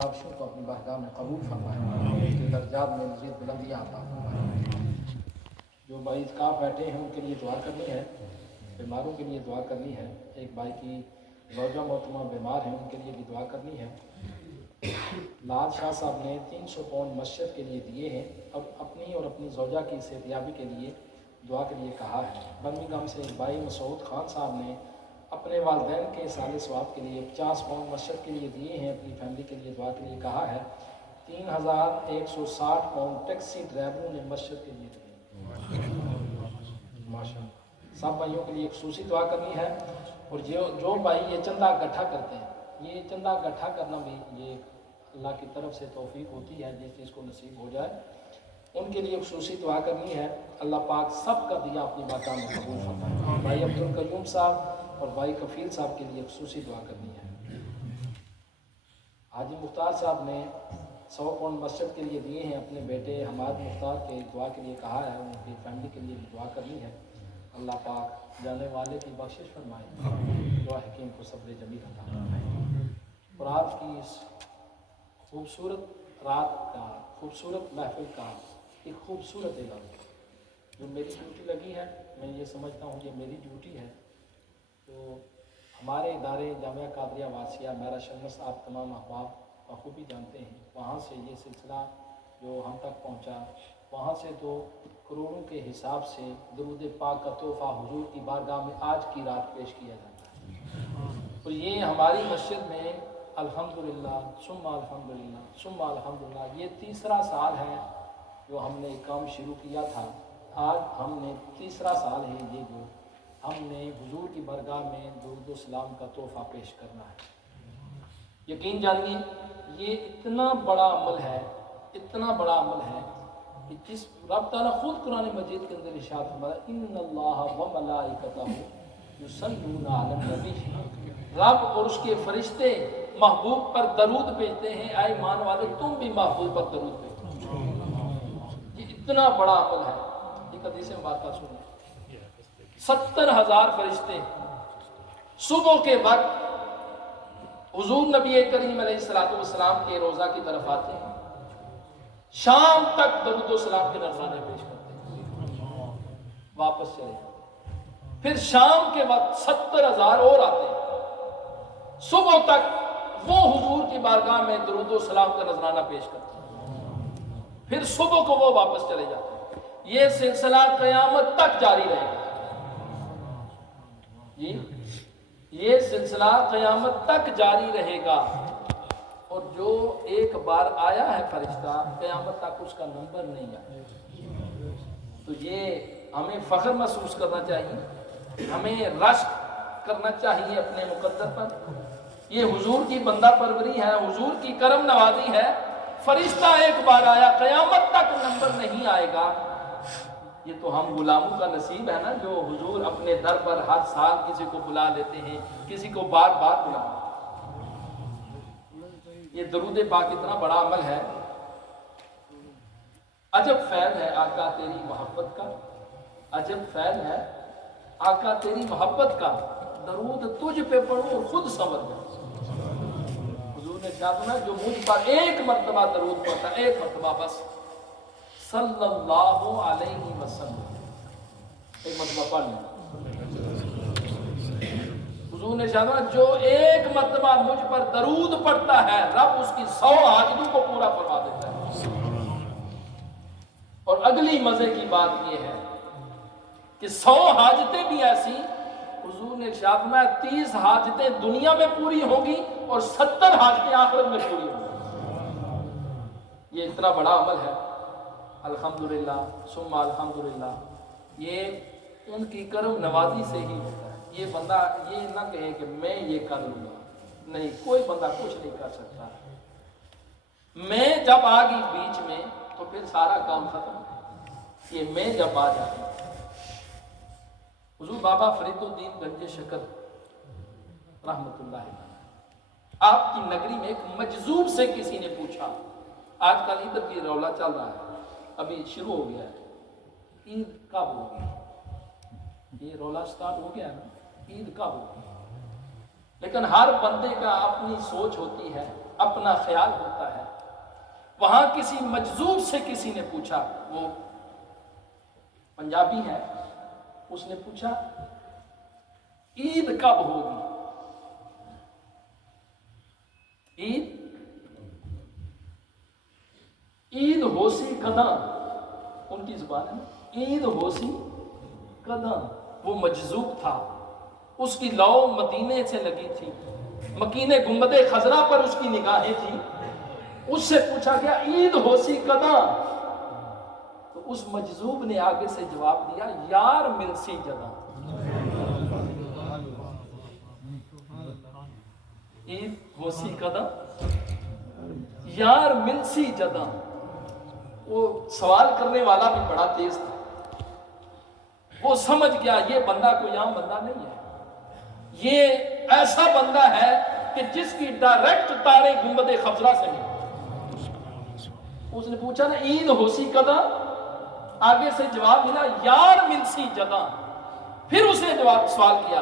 عرشوں کو اپنی بارگاہ میں قبول فرمائے، ان کے درجات میں مزید بلندیاں عطا فرمائے۔ جو بھائی اذکار بیٹھے ہیں ان کے لیے دعا کرنی ہے، بیماروں کے لیے دعا کرنی ہے۔ ایک بھائی کی زوجہ محترمہ بیمار ہیں، ان کے لیے بھی دعا کرنی ہے۔ لال شاہ صاحب نے 300 پاؤنڈ مسجد کے لیے دیے ہیں، اب اپنی اور اپنی زوجہ کی صحتیابی کے لیے دعا کے لیے کہا ہے۔ برمنگھم سے ایک بھائی مسعود خان صاحب نے اپنے والدین کے سال ثواب کے لیے 50 پاؤنڈ مسجد کے لیے دیے ہیں، اپنی فیملی کے لیے دعا کے لیے کہا ہے۔ 3160 پاؤنڈ ٹیکسی ڈرائیوروں نے مسجد کے لیے دیے۔ ماشاء اللہ، سب بھائیوں کے لیے خصوصی دعا کرنی ہے۔ اور جو بھائی یہ چندہ اکٹھا کرتے ہیں، یہ چندہ اکٹھا کرنا بھی یہ اللہ کی طرف سے توفیق ہوتی ہے، جس چیز کو نصیب ہو جائے ان کے لیے خصوصی دعا کرنی ہے۔ اللہ پاک سب کا دیا اپنی باتوں میں قبول فرمائے۔ بھائی عبدالقیوم صاحب اور بھائی کفیل صاحب کے لیے خصوصی دعا کرنی ہے۔ حاجی مختار صاحب نے 100 پاؤنڈ مسجد کے لیے دیے ہیں، اپنے بیٹے حماد مختار کے دعا کے لیے کہا ہے، ان کی فیملی کے لیے بھی دعا کرنی ہے۔ اللہ پاک جانے والے کی بخشش فرمائے، دعا حکیم کو صبر جمیل عطا فرمائے۔ اور آج کی اس خوبصورت رات کا، خوبصورت محفل کا ایک خوبصورت اعلان جو میری ڈیوٹی لگی ہے، میں یہ سمجھتا ہوں کہ میری ڈیوٹی ہے۔ تو ہمارے ادارے جامعہ قادریہ واسیہ میرا شمس آپ تمام احباب بخوبی جانتے ہیں، وہاں سے یہ سلسلہ جو ہم تک پہنچا، وہاں سے تو کروڑوں کے حساب سے درود پاک کا تحفہ حضور کی بارگاہ میں آج کی رات پیش کیا جاتا ہے۔ اور یہ ہماری مسجد میں الحمدللہ ثم الحمدللہ ثم الحمدللہ یہ تیسرا سال ہے جو ہم نے کام شروع کیا تھا۔ آج ہم نے تیسرا سال ہے یہ جو ہم نے حضور کی بارگاہ میں درود و سلام کا تحفہ پیش کرنا ہے۔ یقین جانیے یہ اتنا بڑا عمل ہے، اتنا بڑا عمل ہے کہ جس رب تعالیٰ خود قرآن مجید کے اندر ارشاد فرمایا ان اللہ و ملائکتہ یصلون علی النبی، رب اور اس کے فرشتے محبوب پر درود بھیجتے ہیں، اے ایمان والے تم بھی محبوب پر درود بھیجو۔ یہ اتنا بڑا عمل ہے۔ ایک حدیث مبارکہ سنیں، 70,000 فرشتے صبح کے وقت حضور نبی کریم علیہ السلام کے روضہ کی طرف آتے ہیں، شام تک درود و سلام کے نذرانے پیش کرتے ہیں، واپس چلے جاتے۔ پھر شام کے وقت 70,000 اور آتے ہیں، صبح تک وہ حضور کی بارگاہ میں درود و سلام کا نذرانہ پیش کرتے ہیں، پھر صبح کو وہ واپس چلے جاتے ہیں۔ یہ سلسلہ قیامت تک جاری رہے گا جی، یہ سلسلہ قیامت تک جاری رہے گا۔ اور جو ایک بار آیا ہے فرشتہ، قیامت تک اس کا نمبر نہیں آیا۔ تو یہ ہمیں فخر محسوس کرنا چاہیے، ہمیں رشک کرنا چاہیے اپنے مقدر پر۔ یہ حضور کی بندہ پروری ہے، حضور کی کرم نوازی ہے۔ فرشتہ ایک بار آیا، قیامت تک نمبر نہیں آئے گا۔ یہ تو ہم غلاموں کا نصیب ہے نا، جو حضور اپنے در پر ہر سال کسی کو بلا لیتے ہیں، کسی کو بار بار بلا۔ یہ درود پاک اتنا بڑا عمل ہے، عجب فیض ہے آقا تیری محبت کا، عجب فیض ہے آقا تیری محبت کا، درود تجھ پہ پڑھوں اور خود سنور جاؤں۔ حضور نے کہا نا جو مجھ پر ایک مرتبہ درود پڑھتا، ایک مرتبہ بس، صلی اللہ علیہ وسلم، ایک مرتبہ پڑھ لیں۔ حضور نے کہا جو ایک مرتبہ مجھ پر درود پڑھتا ہے، رب اس کی 100 حاجتوں کو پورا فرما دیتا ہے۔ اور اگلی مزے کی بات یہ ہے کہ 100 حاجتیں بھی ایسی، حضور نے ارشاد فرمایا 30 حاجتیں دنیا میں پوری ہوں گی اور 70 حاجتیں آخرت میں پوری ہوں گی۔ یہ اتنا بڑا عمل ہے، الحمدللہ ثم الحمدللہ۔ یہ ان کی کرم نوازی سے ہی ہوتا ہے۔ یہ بندہ یہ نہ کہے کہ میں یہ کر لوں گا، نہیں، کوئی بندہ کچھ نہیں کر سکتا۔ میں جب آ گئی بیچ میں تو پھر سارا کام ختم۔ یہ میں جب آ جاتی، حضور بابا فرید الدین گنج شکر رحمت اللہ علیہ، آپ کی نگری میں ایک مجذوب سے کسی نے پوچھا، آج کل ادھر کی رولا چل رہا ہے، ابھی شروع ہو گیا ہے، عید کب ہوگی؟ یہ رولا سٹارٹ ہو گیا ہے نا، عید کب ہوگی؟ لیکن ہر بندے کا اپنی سوچ ہوتی ہے اپنا خیال ہوتا ہے۔ وہاں کسی مجذوب سے کسی نے پوچھا، وہ پنجابی ہے، اس نے پوچھا عید کب ہوگی؟ عید ہوسی کداں، ان کی زبان ہے، عید ہوسی کداں۔ وہ مجذوب تھا، اس کی لو مدینے سے لگی تھی، مکین گنبد خضرا پر اس کی نگاہیں تھی۔ اس سے پوچھا گیا عید ہوسی کداں، تو اس مجذوب نے آگے سے جواب دیا یار ملسی جداں۔ عید ہوسی کداں، یار ملسی جداں۔ وہ سوال کرنے والا بھی بڑا تیز تھا، وہ سمجھ گیا یہ بندہ کوئی عام بندہ نہیں ہے، یہ ایسا بندہ ہے کہ جس کی ڈائریکٹ تارے گنبد خضرا سے ہیں۔ اس نے پوچھا نا عید ہوسی کداں، آگے سے جواب ملا یار ملسی جداں۔ پھر اس نے جواب سوال کیا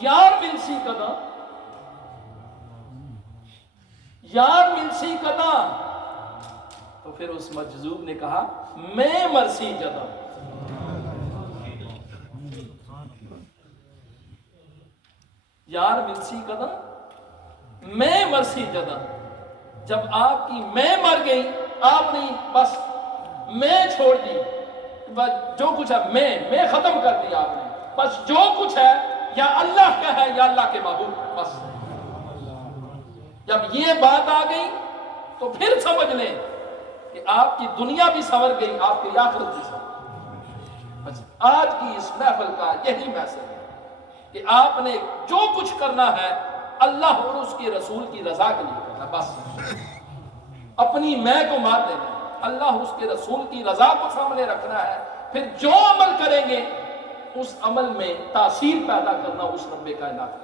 یار ملسی کداں، یار ملسی کداں، تو پھر اس مجذوب نے کہا میں مرسی جداں۔ یار ملسی کداں، میں مرسی جداں۔ جب آپ کی میں مر گئی، آپ نے بس میں چھوڑ دی، بس جو کچھ ہے میں ختم کر دیا آپ نے، بس جو کچھ ہے یا اللہ کا ہے یا اللہ کے محبوب ہے، بس جب یہ بات آ گئی تو پھر سمجھ لیں کہ آپ کی دنیا بھی سنور گئی، آپ کی آخرت بھی سنور گئی۔ بس آج کی اس محفل کا یہی میسج ہے کہ آپ نے جو کچھ کرنا ہے اللہ اور اس کے رسول کی رضا کے لیے کرنا، بس اپنی میں کو مار دینا ہے، اللہ اس کے رسول کی رضا کو سامنے رکھنا ہے، پھر جو عمل کریں گے اس عمل میں تاثیر پیدا کرنا اس رب کائنات کا۔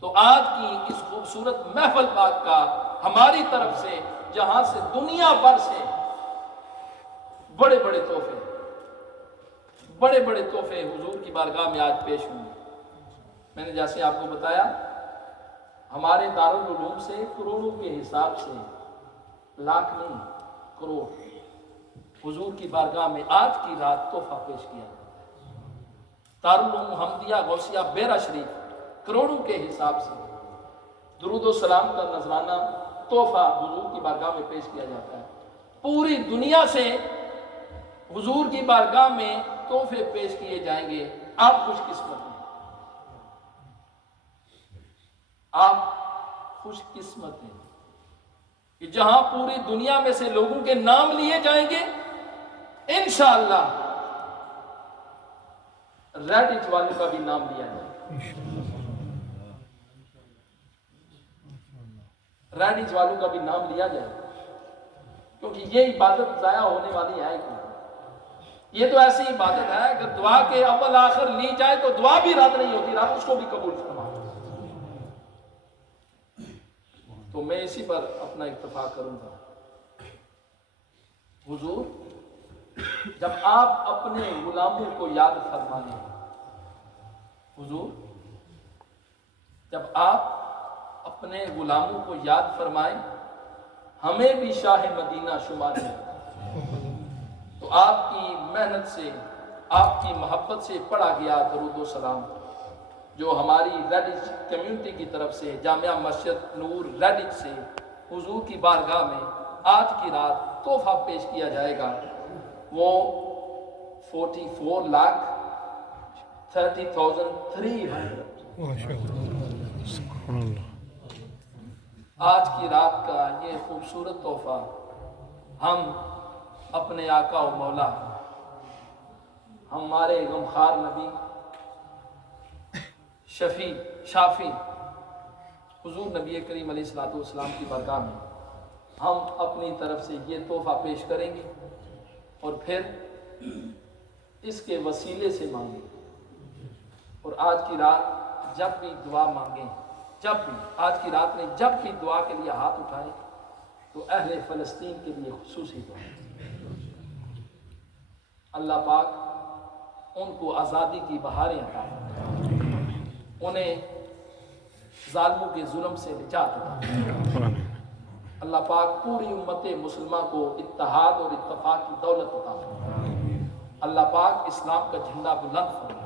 تو آج کی اس خوبصورت محفل پاک کا ہماری طرف سے، جہاں سے دنیا بھر سے بڑے بڑے تحفے حضور کی بارگاہ میں آج پیش ہوئے۔ میں نے جیسے آپ کو بتایا ہمارے دارالعلوم سے کروڑوں کے حساب سے، لاکھ نہیں کروڑ، حضور کی بارگاہ میں آج کی رات تحفہ پیش کیا جاتا ہے۔ دارالعلوم محمدیہ غوثیہ بیرا شریف کروڑوں کے حساب سے درود و سلام کا نذرانہ تحفہ حضور کی بارگاہ میں پیش کیا جاتا ہے۔ پوری دنیا سے حضور کی بارگاہ میں تحفے پیش کیے جائیں گے۔ آپ خوش قسمت ہیں، آپ خوش قسمت ہیں کہ جہاں پوری دنیا میں سے لوگوں کے نام لیے جائیں گے، انشاءاللہ ریڈج والوں کا بھی نام لیا جائے گا، ریڈج والوں کا بھی نام لیا جائے گا، کیونکہ یہ عبادت ضائع ہونے والی ہے کہ یہ تو ایسی عبادت ہے کہ دعا کے اول آخر لی جائے تو دعا بھی رد نہیں ہوتی، رب اس کو بھی قبول فرما۔ تو میں اسی پر اپنا اکتفا کروں گا۔ حضور جب آپ اپنے غلاموں کو یاد فرمائیں، حضور جب آپ اپنے غلاموں کو یاد فرمائیں، ہمیں بھی شاہ مدینہ شمار ہے، تو آپ کی محنت سے، آپ کی محبت سے پڑھا گیا درود و سلام جو ہماری ریڈج کمیونٹی کی طرف سے جامعہ مسجد نور ریڈج سے حضور کی بارگاہ میں آج کی رات تحفہ پیش کیا جائے گا، وہ 44,30,300 آج کی رات کا یہ خوبصورت تحفہ ہم اپنے آقا و مولا، ہمارے غمخوار نبی شافی حضور نبی کریم علیہ الصلوۃ والسلام کی بارگاہ میں ہم اپنی طرف سے یہ تحفہ پیش کریں گے، اور پھر اس کے وسیلے سے مانگیں، اور آج کی رات جب بھی دعا مانگیں، جب بھی آج کی رات میں جب بھی دعا کے لیے ہاتھ اٹھائیں تو اہل فلسطین کے لیے خصوصی دعا، اللہ پاک ان کو آزادی کی بہاریں عطا فرمائے، انہیں ظالموں کے ظلم سے نجات عطا فرما۔ اللہ پاک پوری امت مسلمہ کو اتحاد اور اتفاق کی دولت عطا فرما۔ اللہ پاک اسلام کا جھنڈا بلند فرما۔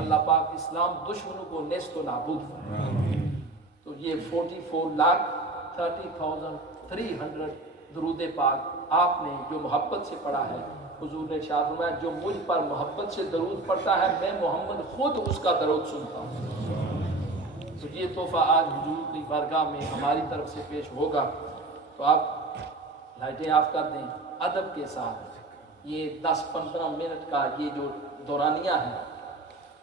اللہ پاک اسلام دشمنوں کو نیست و نابود فرما۔ تو یہ 44,30,300 درود پاک آپ نے جو محبت سے پڑھا ہے، حضور نے ارشاد فرمایا جو مجھ پر محبت سے درود پڑھتا ہے میں محمد خود اس کا درود سنتا ہوں۔ تو یہ تحفہ آج حضور کی بارگاہ میں ہماری طرف سے پیش ہوگا، تو آپ لائٹیں آف کر دیں ادب کے ساتھ۔ یہ 10-15 منٹ کا یہ جو دورانیہ ہے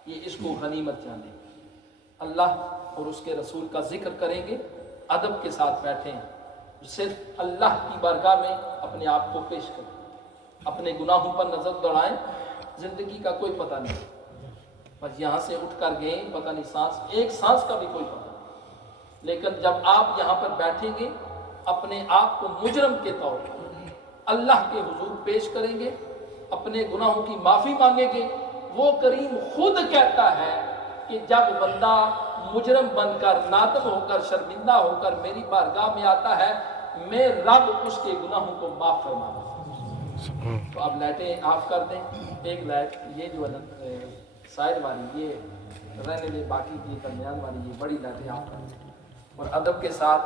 یہ اس کو غنیمت جانیں، اللہ اور اس کے رسول کا ذکر کریں گے، ادب کے ساتھ بیٹھیں، صرف اللہ کی بارگاہ میں اپنے آپ کو پیش کریں، اپنے گناہوں پر نظر دوڑائیں۔ زندگی کا کوئی پتہ نہیں، بس یہاں سے اٹھ کر گئے پتہ نہیں سانس ایک سانس کا بھی کوئی پتہ نہیں، لیکن جب آپ یہاں پر بیٹھیں گے اپنے آپ کو مجرم کے طور پر اللہ کے حضور پیش کریں گے، اپنے گناہوں کی معافی مانگیں گے۔ وہ کریم خود کہتا ہے کہ جب بندہ مجرم بن کر نادم ہو کر شرمندہ ہو کر میری بارگاہ میں آتا ہے میں رب اس کے گناہوں کو معاف فرما دوں۔ تو اب لائٹیں آف کر دیں، ایک لائٹ یہ جو ہے سائڈ والی یہ رہنے دیں، باقی یہ درمیان والی یہ بڑی لائٹیں آف کر دیں، اور ادب کے ساتھ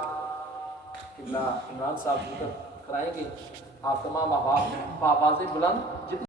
قبلہ عمران صاحب ذکر کرائیں گے۔ آپ تمام آواز بلند جتنی